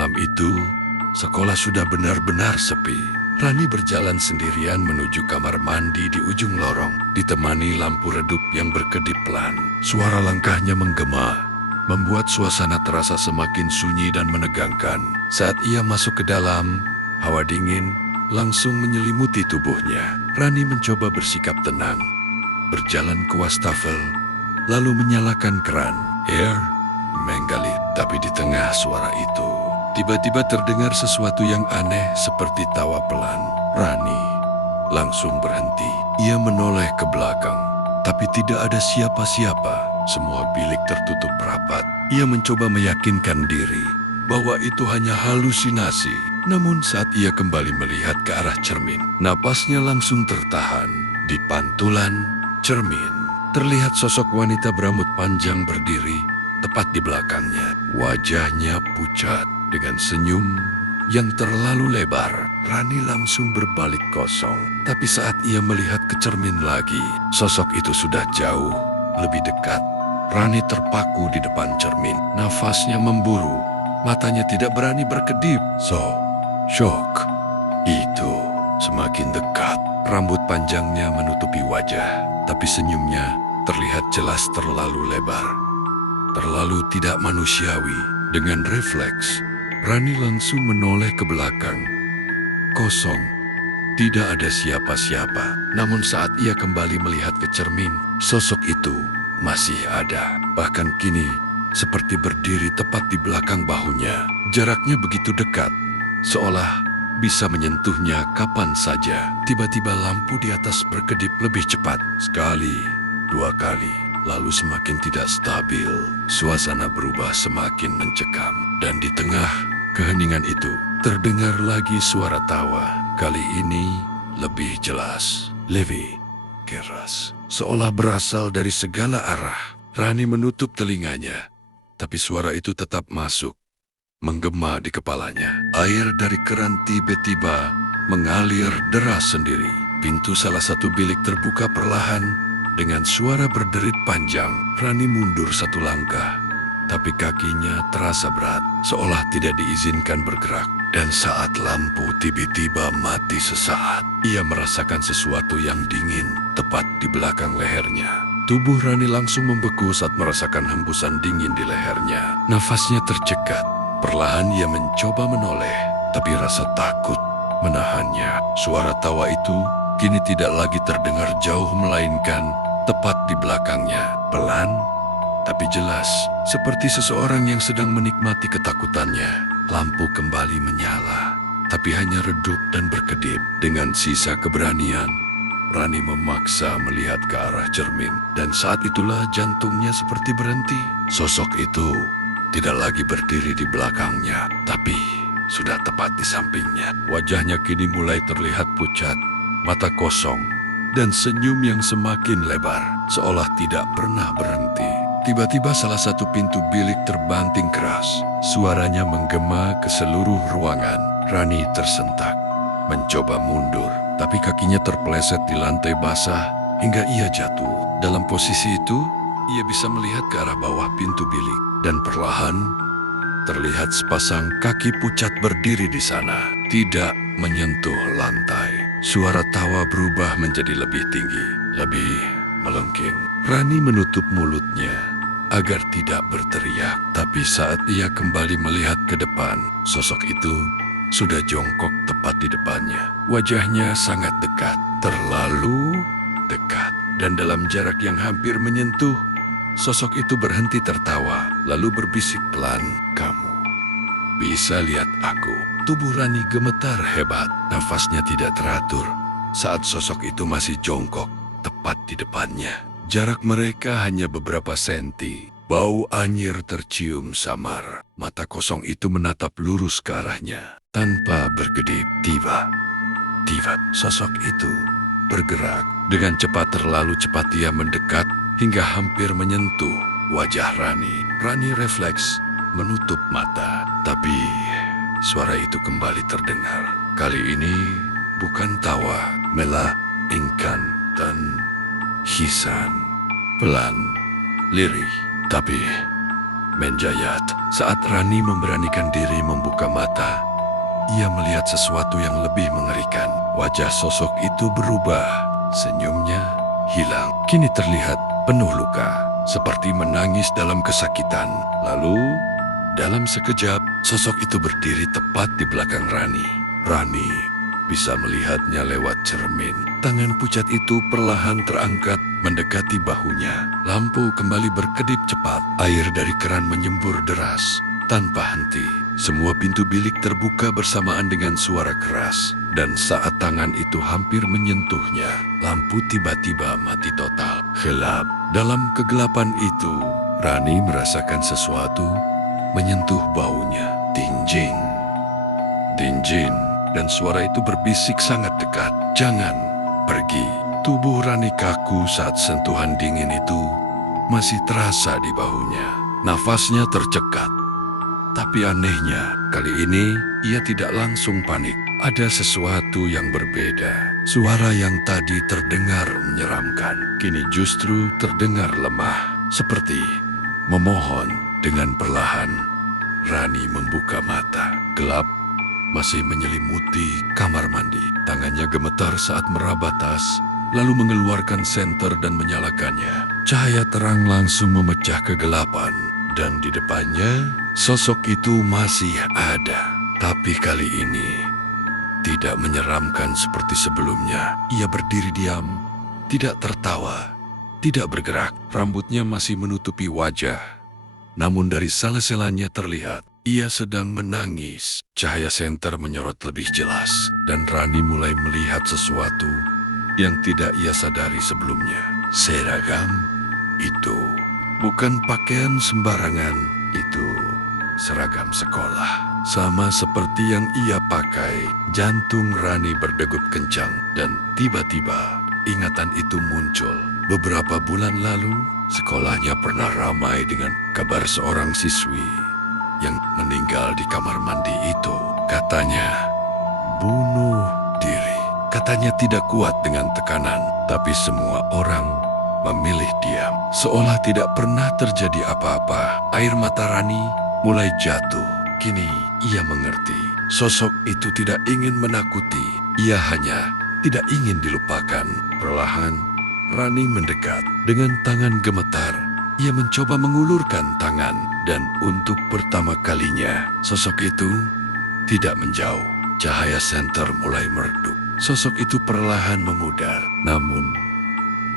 Malam itu, sekolah sudah benar-benar sepi. Rani berjalan sendirian menuju kamar mandi di ujung lorong, ditemani lampu redup yang berkedip pelan. Suara langkahnya menggema, membuat suasana terasa semakin sunyi dan menegangkan. Saat ia masuk ke dalam, hawa dingin langsung menyelimuti tubuhnya. Rani mencoba bersikap tenang, berjalan ke wastafel, lalu menyalakan keran. Air menggali, tapi di tengah suara itu, tiba-tiba terdengar sesuatu yang aneh seperti tawa pelan. Rani langsung berhenti. Ia menoleh ke belakang, tapi tidak ada siapa-siapa. Semua bilik tertutup rapat. Ia mencoba meyakinkan diri bahwa itu hanya halusinasi. Namun saat ia kembali melihat ke arah cermin, napasnya langsung tertahan. Di pantulan cermin, terlihat sosok wanita berambut panjang berdiri tepat di belakangnya. Wajahnya pucat dengan senyum yang terlalu lebar. Rani langsung berbalik kosong. Tapi saat ia melihat ke cermin lagi, sosok itu sudah jauh lebih dekat. Rani terpaku di depan cermin. Nafasnya memburu, matanya tidak berani berkedip. Syok itu semakin dekat. Rambut panjangnya menutupi wajah, tapi senyumnya terlihat jelas terlalu lebar, terlalu tidak manusiawi. Dengan refleks, Rani langsung menoleh ke belakang. Kosong, tidak ada siapa-siapa. Namun saat ia kembali melihat ke cermin, sosok itu masih ada. Bahkan kini, seperti berdiri tepat di belakang bahunya. Jaraknya begitu dekat, seolah bisa menyentuhnya kapan saja. Tiba-tiba lampu di atas berkedip lebih cepat. Sekali, dua kali, lalu semakin tidak stabil. Suasana berubah semakin mencekam. Dan di tengah keheningan itu, terdengar lagi suara tawa. Kali ini lebih jelas, lebih keras, seolah berasal dari segala arah. Rani menutup telinganya, tapi suara itu tetap masuk, menggema di kepalanya. Air dari keran tiba-tiba mengalir deras sendiri. Pintu salah satu bilik terbuka perlahan dengan suara berderit panjang. Rani mundur satu langkah, tapi kakinya terasa berat, seolah tidak diizinkan bergerak. Dan saat lampu tiba-tiba mati sesaat, ia merasakan sesuatu yang dingin tepat di belakang lehernya. Tubuh Rani langsung membeku saat merasakan hembusan dingin di lehernya. Nafasnya tercekat. Perlahan ia mencoba menoleh, tapi rasa takut menahannya. Suara tawa itu kini tidak lagi terdengar jauh, melainkan tepat di belakangnya. Pelan, tapi jelas, seperti seseorang yang sedang menikmati ketakutannya. Lampu kembali menyala, tapi hanya redup dan berkedip. Dengan sisa keberanian, Rani memaksa melihat ke arah cermin. Dan saat itulah jantungnya seperti berhenti. Sosok itu tidak lagi berdiri di belakangnya, tapi sudah tepat di sampingnya. Wajahnya kini mulai terlihat pucat, mata kosong, dan senyum yang semakin lebar, seolah tidak pernah berhenti. Tiba-tiba salah satu pintu bilik terbanting keras. Suaranya menggema ke seluruh ruangan. Rani tersentak, mencoba mundur, tapi kakinya terpeleset di lantai basah hingga ia jatuh. Dalam posisi itu, ia bisa melihat ke arah bawah pintu bilik, dan perlahan terlihat sepasang kaki pucat berdiri di sana, tidak menyentuh lantai. Suara tawa berubah menjadi lebih tinggi, lebih melengking. Rani menutup mulutnya agar tidak berteriak, tapi saat ia kembali melihat ke depan, sosok itu sudah jongkok tepat di depannya. Wajahnya sangat dekat, terlalu dekat, dan dalam jarak yang hampir menyentuh, sosok itu berhenti tertawa, lalu berbisik pelan, "Kamu bisa lihat aku." Tubuh Rani gemetar hebat, nafasnya tidak teratur saat sosok itu masih jongkok tepat di depannya. Jarak mereka hanya beberapa senti. Bau anyir tercium samar. Mata kosong itu menatap lurus ke arahnya tanpa berkedip. Tiba-tiba sosok itu bergerak dengan cepat. Terlalu cepat ia mendekat hingga hampir menyentuh wajah Rani. Rani refleks menutup mata, tapi suara itu kembali terdengar. Kali ini bukan tawa, melainkan hisan, pelan, lirih, tapi menjayat. Saat Rani memberanikan diri membuka ia melihat sesuatu yang lebih mengerikan. Wajah sosok itu berubah, senyumnya hilang. Kini terlihat penuh luka, seperti menangis dalam kesakitan. Lalu, dalam sekejap, sosok itu berdiri tepat di belakang Rani. Rani bisa melihatnya lewat cermin. Tangan pucat itu perlahan terangkat mendekati bahunya. Lampu kembali berkedip cepat. Air dari keran menyembur deras tanpa henti. Semua pintu bilik terbuka bersamaan dengan suara keras. Dan saat tangan itu hampir menyentuhnya, lampu tiba-tiba mati total. Gelap. Dalam kegelapan itu, Rani merasakan sesuatu menyentuh baunya. Tinjin. Tinjin. Dan suara itu berbisik sangat dekat. Jangan pergi. Tubuh Rani kaku saat sentuhan dingin itu masih terasa di bahunya. Nafasnya tercekat. Tapi anehnya, kali ini ia tidak langsung panik. Ada sesuatu yang berbeda. Suara yang tadi terdengar menyeramkan, kini justru terdengar lemah. Seperti memohon. Dengan perlahan, Rani membuka mata. Gelap masih menyelimuti kamar mandi. Tangannya gemetar saat meraba tas, lalu mengeluarkan senter dan menyalakannya. Cahaya terang langsung memecah kegelapan, dan di depannya, sosok itu masih ada. Tapi kali ini, tidak menyeramkan seperti sebelumnya. Ia berdiri diam, tidak tertawa, tidak bergerak. Rambutnya masih menutupi wajah. Namun dari sela-selanya terlihat ia sedang menangis. Cahaya senter menyorot lebih jelas, dan Rani mulai melihat sesuatu yang tidak ia sadari sebelumnya. Seragam itu bukan pakaian sembarangan, itu seragam sekolah. Sama seperti yang ia pakai. Jantung Rani berdegup kencang, dan tiba-tiba ingatan itu muncul. Beberapa bulan lalu, sekolahnya pernah ramai dengan kabar seorang siswi yang meninggal di kamar mandi itu. Katanya bunuh diri. Katanya tidak kuat dengan tekanan, tapi semua orang memilih diam. Seolah tidak pernah terjadi apa-apa. Air mata Rani mulai jatuh. Kini ia mengerti. Sosok itu tidak ingin menakuti. Ia hanya tidak ingin dilupakan. Perlahan, Rani mendekat. Dengan tangan gemetar, ia mencoba mengulurkan tangan, dan untuk pertama kalinya, sosok itu tidak menjauh. Cahaya senter mulai meredup. Sosok itu perlahan memudar. Namun,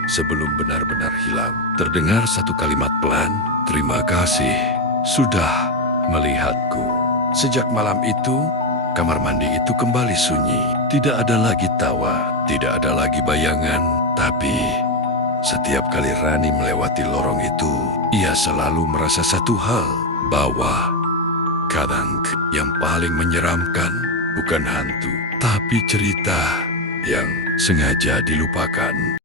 sebelum benar-benar hilang, terdengar satu kalimat pelan, "Terima kasih sudah melihatku." Sejak malam itu, kamar mandi itu kembali sunyi. Tidak ada lagi tawa, tidak ada lagi bayangan, tapi setiap kali Rani melewati lorong itu, ia selalu merasa satu hal, bahwa kadang yang paling menyeramkan bukan hantu, tapi cerita yang sengaja dilupakan.